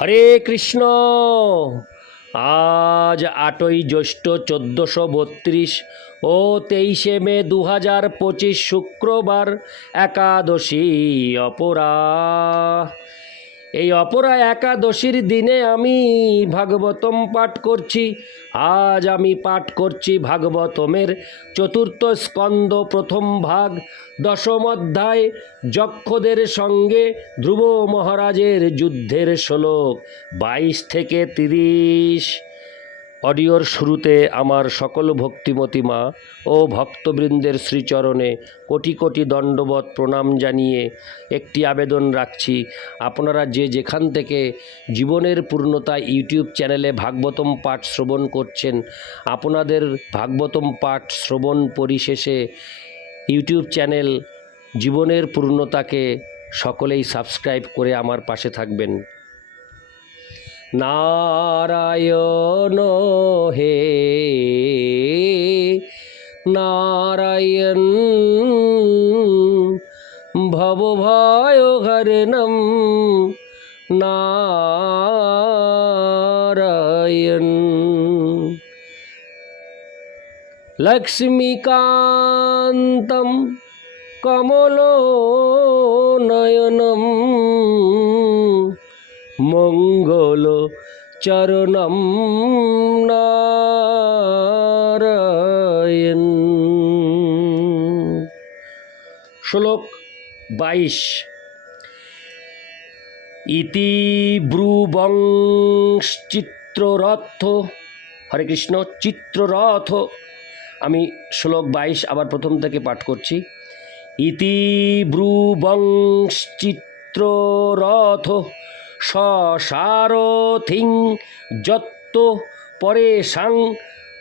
হরে কৃষ্ণ। আজ আটই জ্যৈষ্ঠ চোদ্দশো বত্রিশ ও তেইশে মে দু হাজার পঁচিশ শুক্রবার একাদশী অপরা। এই অপরা একাদশীর দিনে আমি ভাগবতম পাঠ করছি। আজ আমি পাঠ করছি ভাগবতমের চতুর্থ স্কন্দ প্রথম ভাগ। দশম অধ্যায়, যক্ষদের সঙ্গে ধ্রুব মহারাজের যুদ্ধের শ্লোক। বাইশ থেকে তিরিশ। অডিওর শুরুতে আমার সকল ভক্তিমতী মা ও ভক্তবৃন্দের শ্রীচরণে কোটি কোটি দণ্ডবত প্রণাম জানিয়ে একটি আবেদন রাখছি। আপনারা যে যেখান থেকে জীবনের পূর্ণতা ইউটিউব চ্যানেলে ভাগবতম পাঠ শ্রবণ করছেন, আপনাদের ভাগবতম পাঠ শ্রবণ পরিশেষে ইউটিউব চ্যানেল জীবনের পূর্ণতাকে সকলেই সাবস্ক্রাইব করে আমার পাশে থাকবেন। নারায়ণ হে নারায়ণ ভবভয় হরণম নারায়ণ। লক্ষ্মীকান্তম কমলোনয়নম মঙ্গল চরণম নারায়ণ। শ্লোক বাইশ। ইতি ব্রুবংশ্চিত্ররথ। হরে কৃষ্ণ, চিত্ররথ। আমি শ্লোক বাইশ আবার প্রথম থেকে পাঠ করছি। ইতি ব্রুবংশ্চিত্ররথ। সসারথিং যত্ত পরেশাং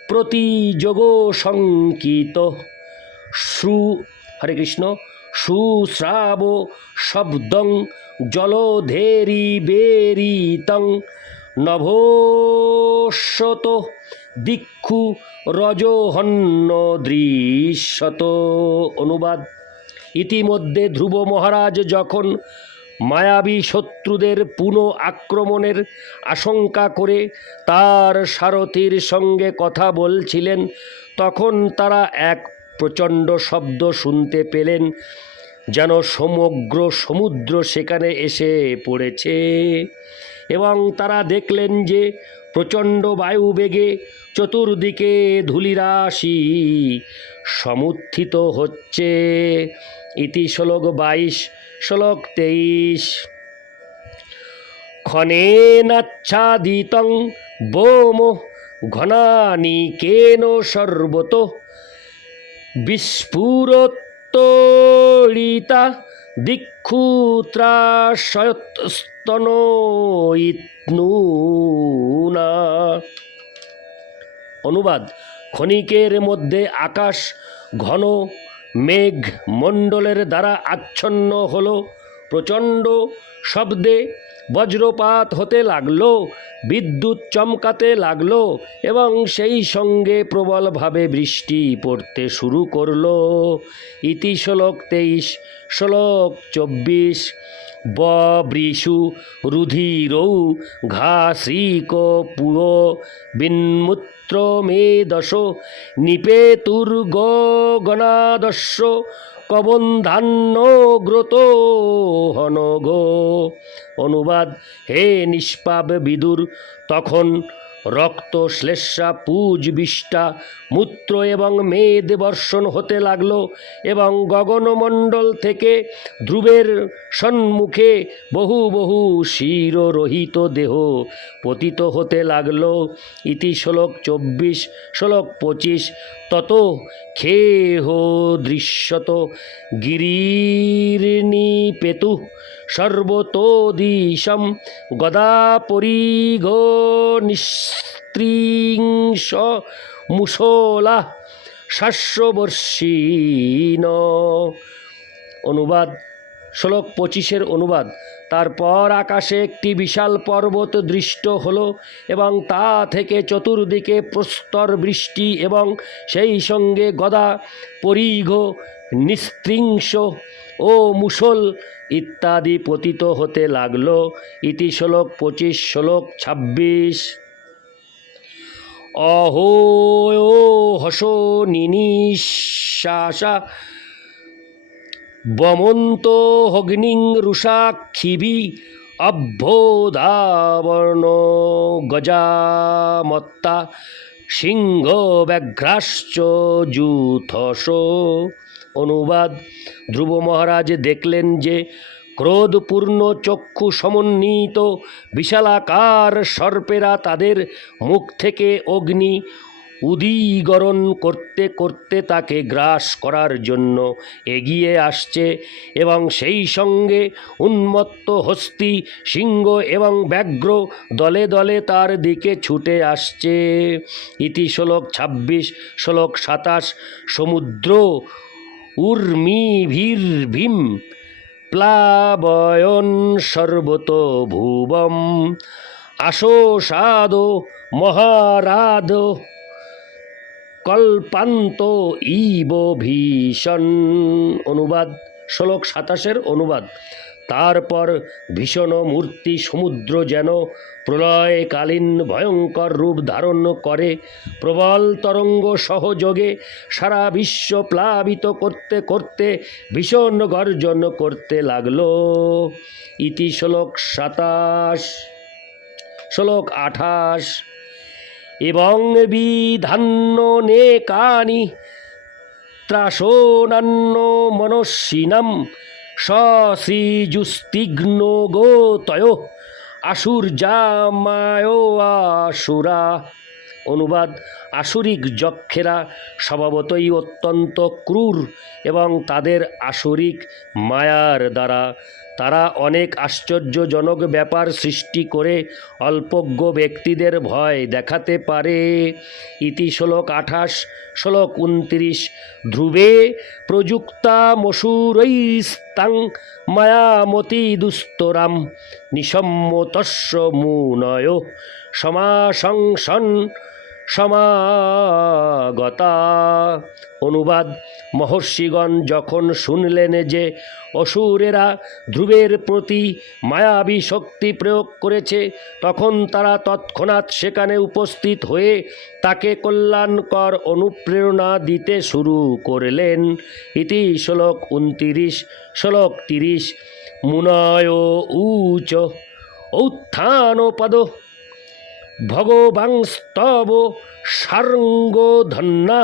প্রতিযোগ শঙ্কিত শ্রু, হরে কৃষ্ণ সুশ্রাব শব্দং জলধেরি বেরিতং নভোষত দিক্ষু রজহন্য দৃশ্যত। অনুবাদ। ইতিমধ্যে ধ্রুব মহারাজ যখন মায়াবী শত্রুদের পুনঃ আক্রমণের আশঙ্কা করে তার সারথীর সঙ্গে কথা বলছিলেন। তখন তারা এক প্রচণ্ড শব্দ শুনতে পেলেন, যেন সমগ্র সমুদ্র সেখানে এসে পড়েছে এবং তারা দেখলেন যে প্রচণ্ড বায়ুবেগে চতুর্দিকে ধূলিরাশি সমুত্থিত হচ্ছে। ইতি শ্লোক বাইশ। শ্লোক তেইশ খনেনাচ্ছাদিতং বোম ঘনানিকেন সর্বত বিস্ফুরোত্তরিতা দিক্ষুত্রাশয়স্তনোইতনুনা অনুবাদ ক্ষণিকের মধ্যে আকাশ ঘন মেঘ মণ্ডলের দ্বারা আচ্ছন্ন হল, প্রচণ্ড শব্দে বজ্রপাত হতে লাগল, বিদ্যুৎ চমকাতে লাগল এবং সেই সঙ্গে প্রবলভাবে বৃষ্টি পড়তে শুরু করল। ইতি শ্লোক তেইশ, শ্লোক চব্বিশ বৃষু রুধিরৌ ঘাসিক পুয় বিন্মূত্র মেদশ নিপেতুর গণাদস্য কবন্ধান্য গ্রত হনগ। অনুবাদ, হে নিষ্পাপ বিদুর, তখন রক্ত শ্লেষা পুজ বিষ্টা মূত্র এবং মেদ বর্ষণ হতে লাগল এবং গগনমণ্ডল থেকে ধ্রুবের সম্মুখে বহু বহু শিররহিত দেহ পতিত হতে লাগল। ইতি শ্লোক চব্বিশ, শ্লোক পঁচিশ, তত খেহ দৃশ্যত গিরির্নি পেতু সর্বতোদিশম গদাপরিঘ নিস্ত্রিংশ মুসলা শাস্যবর্ষীন অনুবাদ, শ্লোক পঁচিশের অনুবাদ। তারপর আকাশে একটি বিশাল পর্বত দৃষ্ট হলো এবং তা থেকে চতুর্দিকে প্রস্তর বৃষ্টি এবং সেই সঙ্গে গদা পরিঘ নিস্ত্রিংশ ও মুসল ইত্যাদি পতিত হতে লাগল। ইতি শ্লোক পঁচিশ, শ্লোক ছাব্বিশ। অহো হসো নিনিশ্বাসা। বমন্ত হগ্নিং রুষাক্ষিভি অভ্যোদাবর্ণ গজামত্তা সিংহ ব্যাঘ্রাশ্চ যুথস অনুবাদ। ধ্রুব মহারাজ দেখলেন যে ক্রোধপূর্ণ চক্ষু সমন্বিত বিশালাকার সর্পেরা তাদের মুখ থেকে অগ্নি উদীগরণ করতে করতে তাকে গ্রাস করার জন্য এগিয়ে আসছে এবং সেই সঙ্গে উন্মত্ত হস্তি, সিংহ এবং ব্যাঘ্র দলে দলে তার দিকে ছুটে আসছে। ইতি শ্লোক ছাব্বিশ, শ্লোক সাতাশ, সমুদ্র উর্মিভীর ভীম প্লাবয়ন সর্বত ভুবম আশোষাদ মহারাধ কল্পান্ত ইব ভীষণ অনুবাদ শ্লোক সাতাশের অনুবাদ। তারপর ভীষণ মূর্তি সমুদ্র যেন প্রলয়কালীন ভয়ঙ্কর রূপ ধারণ করে, প্রবল তরঙ্গ সহযোগে সারা বিশ্ব প্লাবিত করতে করতে ভীষণ গর্জন করতে লাগল। ইতি শ্লোক সাতাশ, শ্লোক আঠাশ। এবং বিধান্য নেকানি ত্রাসনান্য মনস্বিনাম সশ্রীজুস্তিঘ্ন গোতয় আসুর জামায় আসুরা। অনুবাদ, আসুরিক যক্ষেরা স্বভাবতই অত্যন্ত ক্রূর এবং তাদের আসুরিক মায়ার দ্বারা তারা অনেক আশ্চর্যজনক ব্যাপার সৃষ্টি করে অল্পজ্ঞ ব্যক্তিদের ভয় দেখাতে পারে। ইতি শ্লোক আঠাশ, শ্লোক উনত্রিশ। ধ্রুবে প্রযুক্তা মসুরৈস্তাং মায়ামতি দুস্তরাম নিসম্মতস্য মুনয় সমাশংসন সমাগতা। অনুবাদ, মহর্ষিগণ যখন শুনলেন যে অসুরেরা ধ্রুবের প্রতি মায়াবী শক্তি প্রয়োগ করেছে, তখন তারা তৎক্ষণাৎ সেখানে উপস্থিত হয়ে তাকে কল্যাণকর অনুপ্রেরণা দিতে শুরু করলেন। ইতি শ্লোক উনতিরিশ, শ্লোক তিরিশ, মুনয় উচ ঔত্থানপদ ভগবাংস্তব সার্ঙ্গ ধন্যা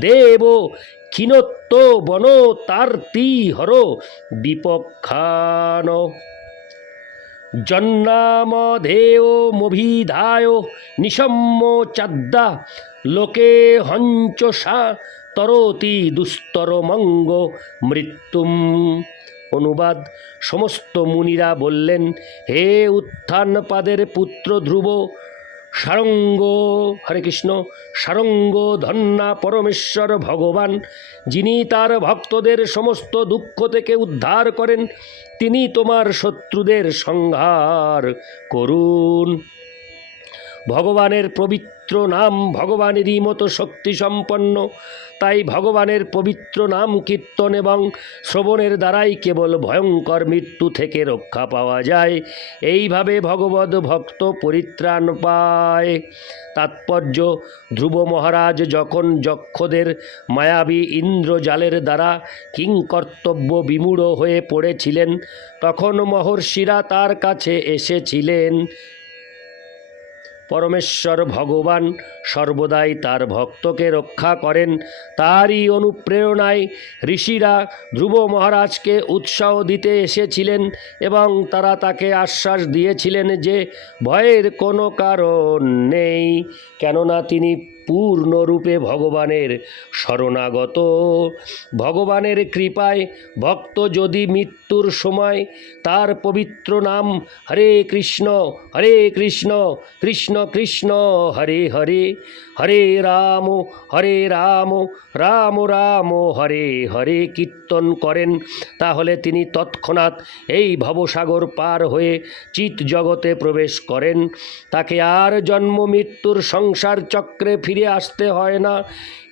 দেব ক্ষীণত্ব বন তার্তি হর বিপক্ষান। জন্নামধেয় মভিধায় নিশম্য চাদ্দা লোকে হঞ্চসা তরতি দুস্তর মঙ্গ মৃত্যুম। অনুবাদ, সমস্ত মুনিরা বললেন, হে উত্থানপাদের পুত্র ধ্রুব সারঙ্গ, হরে কৃষ্ণ, সারঙ্গ ধন্যা পরমেশ্বর ভগবান, যিনি তার ভক্তদের সমস্ত দুঃখ থেকে উদ্ধার করেন, তিনি তোমার শত্রুদের সংহার করুন। ভগবানের পবিত্র নাম ভগবানেরই মতো শক্তি সম্পন্ন তাই ভগবানের পবিত্র নাম কীর্তন এবং শ্রবণের দ্বারাই কেবল ভয়ঙ্কর মৃত্যু থেকে রক্ষা পাওয়া যায়। এইভাবে ভগবত ভক্ত পরিত্রাণ পায়। তাৎপর্য, ধ্রুব মহারাজ যখন যক্ষদের মায়াবী ইন্দ্রজালের দ্বারা কিংকর্তব্য বিমূঢ় হয়ে পড়েছিলেন, তখন মহর্ষিরা তার কাছে এসেছিলেন। পরমেশ্বর ভগবান সর্বদাই তার ভক্তকে রক্ষা করেন। তারই অনুপ্রেরণায় ঋষিরা ধ্রুব মহারাজকে উৎসাহ দিতে এসেছিলেন এবং তারা তাকে আশ্বাস দিয়েছিলেন যে ভয়ের কোনো কারণ নেই। কেননা তিনি পূর্ণরূপে ভগবানের শরণাগত। ভগবানের কৃপায় ভক্ত যদি মৃত্যুর সময় তার পবিত্র নাম হরে কৃষ্ণ হরে কৃষ্ণ কৃষ্ণ কৃষ্ণ, হরে হরে হরে রাম হরে রাম রাম রাম, হরে হরে কীর্তন করেন, তাহলে তিনি তৎক্ষণাৎ এই ভবসাগর পার হয়ে চিত জগতে প্রবেশ করেন। তাকে আর জন্ম মৃত্যুর সংসার চক্রে ফিরে ফিরে আসতে হয় না।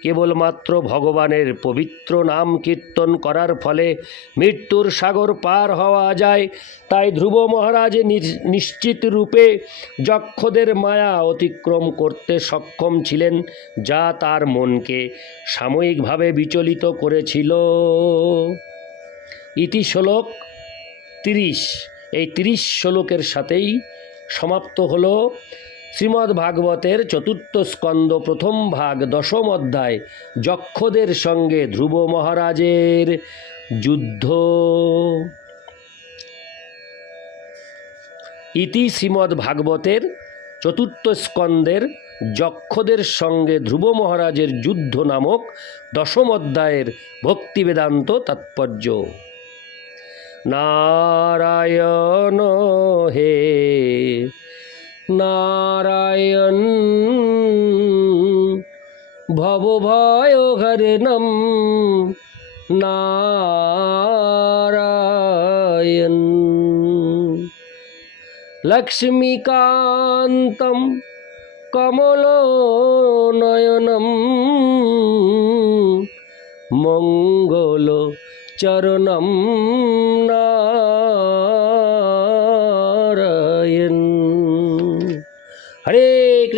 কেবলমাত্র ভগবানের পবিত্র নাম কীর্তন করার ফলে মৃত্যুর সাগর পার হওয়া যায়। তাই ধ্রুব মহারাজ নিশ্চিত রূপে যক্ষদের মায়া অতিক্রম করতে সক্ষম ছিলেন, যা তার মনকে সাময়িকভাবে বিচলিত করেছিল। ইতি শ্লোক তিরিশ। এই তিরিশ শ্লোকের সাথেই সমাপ্ত হলো। শ্রীমদ্ ভাগবতের চতুর্থ স্কন্দ প্রথম ভাগ দশম অধ্যায় যক্ষদের সঙ্গে ধ্রুব মহারাজের যুদ্ধ। ইতি শ্রীমদ্ ভাগবতের চতুর্থ স্কন্দের যক্ষদের সঙ্গে ধ্রুব মহারাজের যুদ্ধ নামক দশম অধ্যায়ের ভক্তিবেদান্ত তাৎপর্য। নারায়ণ হে নারায়ণ। ভবভয় হরিণম নারায়ণ। লক্ষ্মীকান্తం কমলনয়নম। মঙ্গল চরণম। নারায়ণ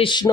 কৃষ্ণ